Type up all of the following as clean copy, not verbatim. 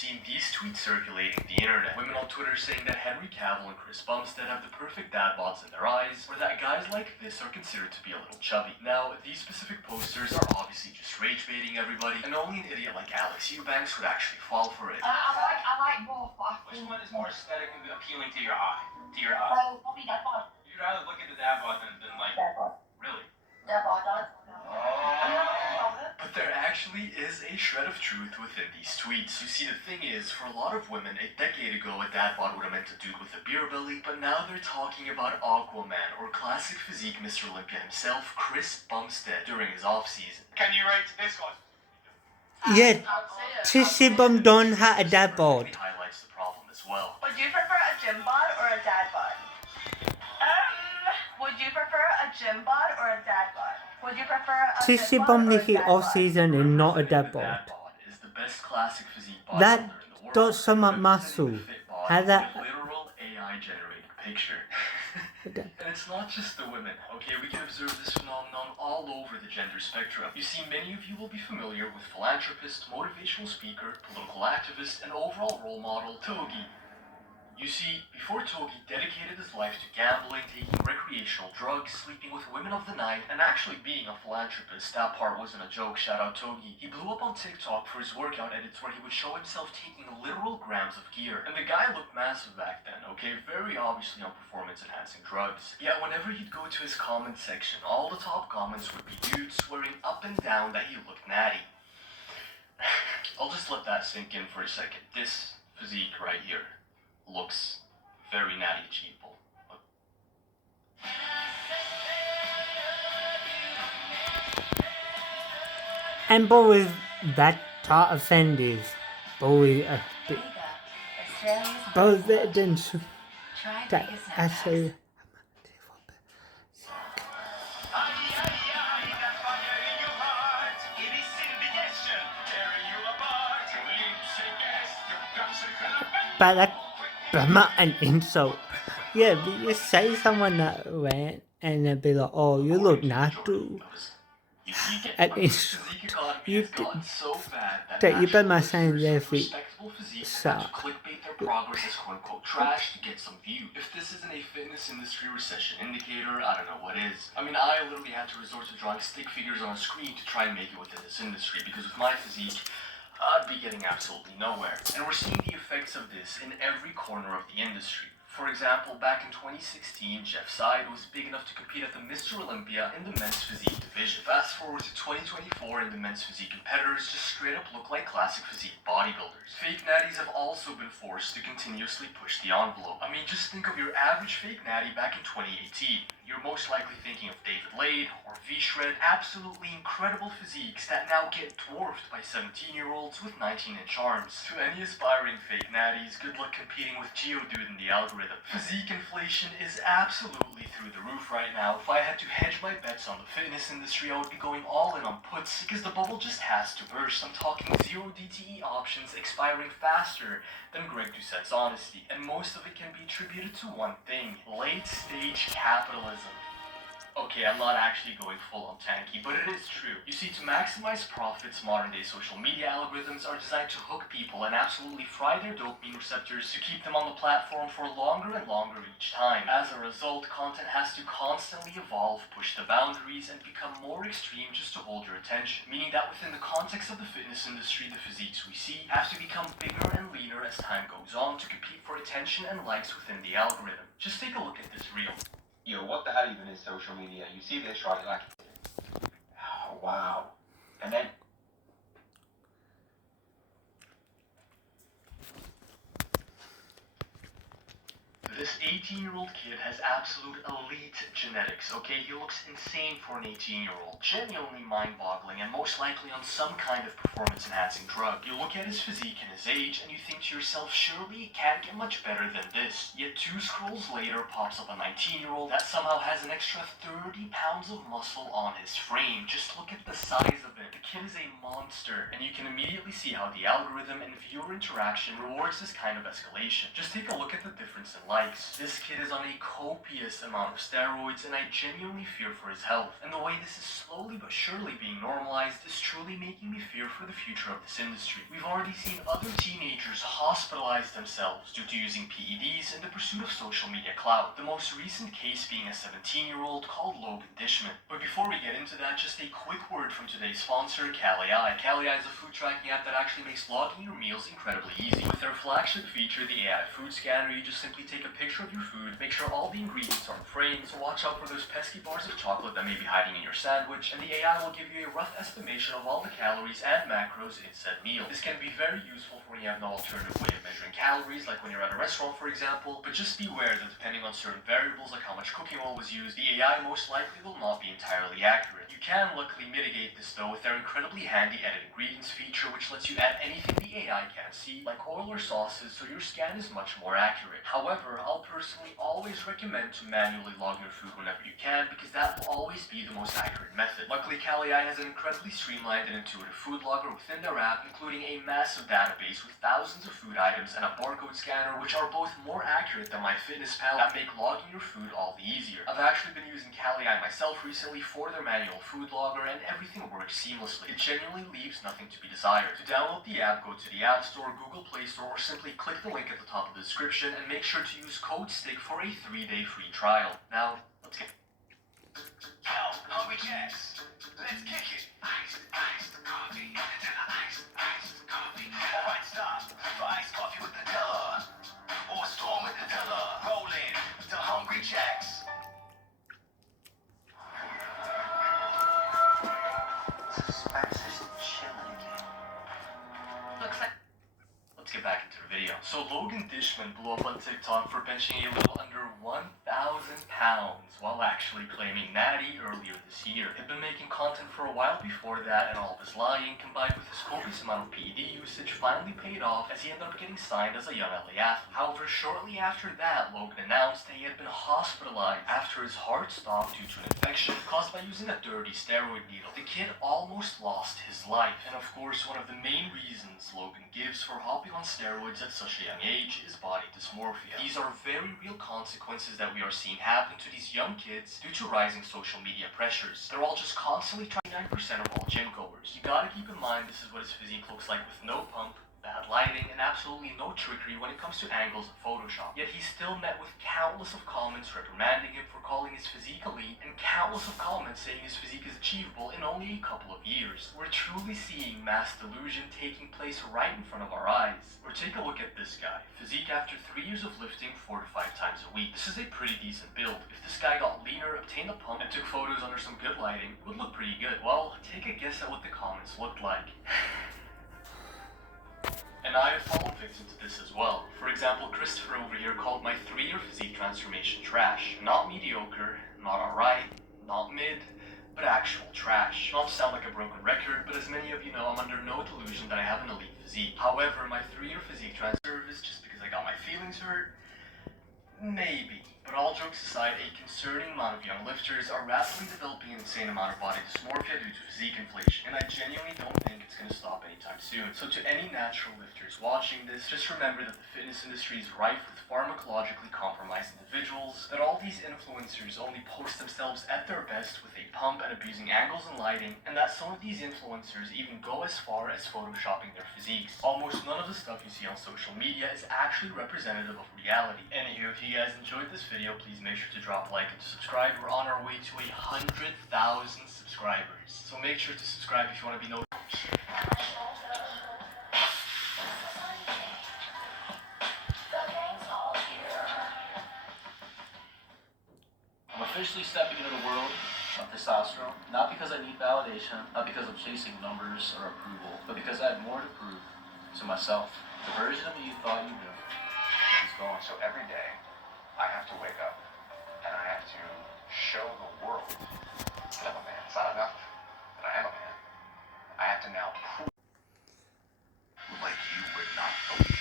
seen these tweets circulating the internet. Women on Twitter saying that Henry Cavill and Chris Bumstead have the perfect dad bods in their eyes, or that guys like this are considered to be a little chubby. Now, these specific posters are obviously just rage baiting everybody, and only an idiot like Alex Eubanks would actually fall for it. I like both. Which one is more aesthetically appealing to your eye? Well, probably dad bod. You'd rather look at the dad bod than like... Dad bod. Really? Dad bod, dad. But there actually is a shred of truth within these tweets. You see, the thing is, for a lot of women, a decade ago a dad bod would have meant a dude with a beer belly, but now they're talking about Aquaman, or classic physique Mr. Olympia himself, Chris Bumstead, during his off-season. Can you rate this one? Yeah, Tissy Bum don't have a dad bod. It highlights the problem as well. Would you prefer a gym bod or a dad bod? Would you prefer a gym bod or a dad bod? Would you prefer a Tissy gym Bum bod or a Nikki dad off bod? season and not a The dad bod. dad bod is the best classic physique That bodybuilder in the world. does sum up muscle. Representing the fit bod Has is that- a literal AI-generated picture. And it's not just the women, okay? We can observe this phenomenon all over the gender spectrum. You see, many of you will be familiar with philanthropist, motivational speaker, political activist, and overall role model, Togi. You see, before Togi dedicated his life to gambling, taking recreational drugs, sleeping with women of the night, and actually being a philanthropist, that part wasn't a joke, shout out Togi. He blew up on TikTok for his workout edits where he would show himself taking literal grams of gear. And the guy looked massive back then, okay? Very obviously on performance-enhancing drugs. Yet whenever he'd go to his comment section, all the top comments would be dudes swearing up and down that he looked natty. I'll just let that sink in for a second. This physique right here looks very natty achievable. And boy, that taught offenders. Boy, both that didn't. That actually. But that's not an insult. Yeah, but you say someone that went and they'd be like, oh, you look natural. An insult. You did. You bet my saying their feet. Suck. Clickbait their progress as quote-unquote trash to get some view. If this isn't a fitness industry recession indicator, I don't know what is. I mean, I literally had to resort to drawing stick figures on a screen to try and make it within this industry, because with my physique, I'd be getting absolutely nowhere. And we're seeing the effects of this in every corner of the industry. For example, back in 2016, Jeff Seid was big enough to compete at the Mr. Olympia in the men's physique division. Fast forward to 2024 and the men's physique competitors just straight up look like classic physique bodybuilders. Fake natties have also been forced to continuously push the envelope. I mean, just think of your average fake natty back in 2018. You're most likely thinking of David Lade or V-Shred, absolutely incredible physiques that now get dwarfed by 17-year-olds with 19-inch arms. To any aspiring fake natties, good luck competing with Geodude in the algorithm. Physique inflation is absolutely through the roof right now. If I had to hedge my bets on the fitness industry, I would be going all in on puts, because the bubble just has to burst. I'm talking zero DTE options expiring faster than Greg Doucette's honesty, and most of it can be attributed to one thing: late-stage capitalism. Okay, I'm not actually going full on tanky, but it is true. You see, to maximize profits, modern-day social media algorithms are designed to hook people and absolutely fry their dopamine receptors to keep them on the platform for longer and longer each time. As a result, content has to constantly evolve, push the boundaries, and become more extreme just to hold your attention. Meaning that within the context of the fitness industry, the physiques we see have to become bigger and leaner as time goes on to compete for attention and likes within the algorithm. Just take a look at this reel. Yo, what the hell even is social media? You see this, right? Like, oh, wow. And then... This 18-year-old kid has absolute elite genetics, okay? He looks insane for an 18-year-old. Genuinely mind-boggling, and most likely on some kind of performance-enhancing drug. You look at his physique and his age, and you think to yourself, surely it can't get much better than this. Yet 2 scrolls later pops up a 19-year-old that somehow has an extra 30 pounds of muscle on his frame. Just look at the size of it. The kid is a monster, and you can immediately see how the algorithm and viewer interaction rewards this kind of escalation. Just take a look at the difference in life. likes. This kid is on a copious amount of steroids, and I genuinely fear for his health. And the way this is slowly but surely being normalized is truly making me fear for the future of this industry. We've already seen other teenagers hospitalize themselves due to using PEDs in the pursuit of social media clout. The most recent case being a 17-year-old called Logan Dishman. But before we get into that, just a quick word from today's sponsor, Kali-AI. Kali-AI is a food tracking app that actually makes logging your meals incredibly easy. With their flagship feature, the AI food scanner, you just simply take a picture of your food, make sure all the ingredients are in frame, so watch out for those pesky bars of chocolate that may be hiding in your sandwich, and the AI will give you a rough estimation of all the calories and macros in said meal. This can be very useful for when you have no alternative way of measuring calories, like when you're at a restaurant for example, but just beware that depending on certain variables like how much cooking oil was used, the AI most likely will not be entirely accurate. You can luckily mitigate this though with their incredibly handy edit ingredients feature, which lets you add anything the AI can't see, like oil or sauces, so your scan is much more accurate. However, I'll personally always recommend to manually log your food whenever you can, because that will always be the most accurate method. Luckily, Kali-AI has an incredibly streamlined and intuitive food logger within their app, including a massive database with thousands of food items and a barcode scanner, which are both more accurate than MyFitnessPal that make logging your food all the easier. I've actually been using Kali-AI myself recently for their manual food logger, and everything works seamlessly. It genuinely leaves nothing to be desired. To download the app, go to the App Store, Google Play Store, or simply click the link at the top of the description, and make sure to use code STICK for a 3-day free trial. Now, let's get... Yo, Hungry Jacks, let's kick it. Iced coffee, iced coffee. Alright, stop. For iced coffee with Nutella, or storm with Nutella. Roll in to Hungry Jacks. Spice is chilling again. Looks like Let's get back into the video. So Logan Dishman blew up on TikTok for benching a little under 1,000 pounds while actually claiming natty earlier this year. He'd been making content for a while before that, and all of his lying combined with his copious amount of PED usage finally paid off as he ended up getting signed as a young LA athlete. However, shortly after that, Logan announced that he had been hospitalized after his heart stopped due to an infection caused by using a dirty steroid needle. The kid almost lost his life, and of course one of the main reasons Logan gives for hopping on steroids at such a young age is body dysmorphia. These are very real consequences that we are seeing happen to these young kids due to rising social media pressures. They're all just constantly trying 9% of all gym goers. You gotta keep in mind this is what his physique looks like with no pump, bad lighting, and absolutely no trickery when it comes to angles and Photoshop. Yet he's still met with countless of comments reprimanding him for calling his physique elite, and countless of comments saying his physique is achievable in only a couple of years. We're truly seeing mass delusion taking place right in front of our eyes. Or take a look at this guy. Physique after 3 years of lifting 4 to 5 times a week. This is a pretty decent build. If this guy got leaner, obtained a pump, and took photos under some good lighting, it would look pretty good. Well, take a guess at what the comments looked like. And I have fallen victim to this as well. For example, Christopher over here called my 3-year physique transformation trash. Not mediocre, not alright, not mid, but actual trash. Not to sound like a broken record, but as many of you know, I'm under no delusion that I have an elite physique. However, my 3-year physique transfer is just because I got my feelings hurt? Maybe. But all jokes aside, a concerning amount of young lifters are rapidly developing an insane amount of body dysmorphia due to physique inflation, and I genuinely don't think it's going to stop anytime soon. So to any natural lifters watching this, just remember that the fitness industry is rife with pharmacologically compromised individuals, that all these influencers only post themselves at their best with a pump and abusing angles and lighting, and that some of these influencers even go as far as photoshopping their physiques. Almost none of the stuff you see on social media is actually representative of reality. Anywho, if you guys enjoyed this video, please make sure to drop a like and subscribe. We're on our way to 100,000 subscribers. So make sure to subscribe if you want to be notified. I'm officially stepping into the world of testosterone, not because I need validation, not because I'm chasing numbers or approval, but because I have more to prove to myself. The version of me you thought you knew is gone. So every day, I have to wake up and I have to show the world that I'm a man. It's not enough that I am a man. I have to now prove like you would not believe.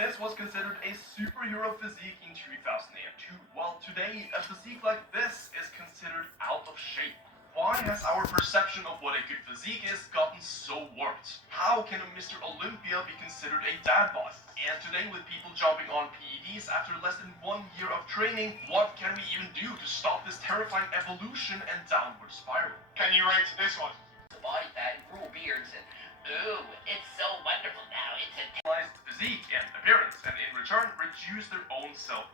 This was considered a superhero physique in 2002, while today a physique like this is considered out of shape. Why has our perception of what a good physique is gotten so warped? How can a Mr. Olympia be considered a dad bod? And today, with people jumping on PEDs after less than 1 year of training, what can we even do to stop this terrifying evolution and downward spiral? Can you rate this one? The body fat and grew beards and ooh, it's so wonderful now. It's a Physique and appearance, and in return reduce their own self-esteem.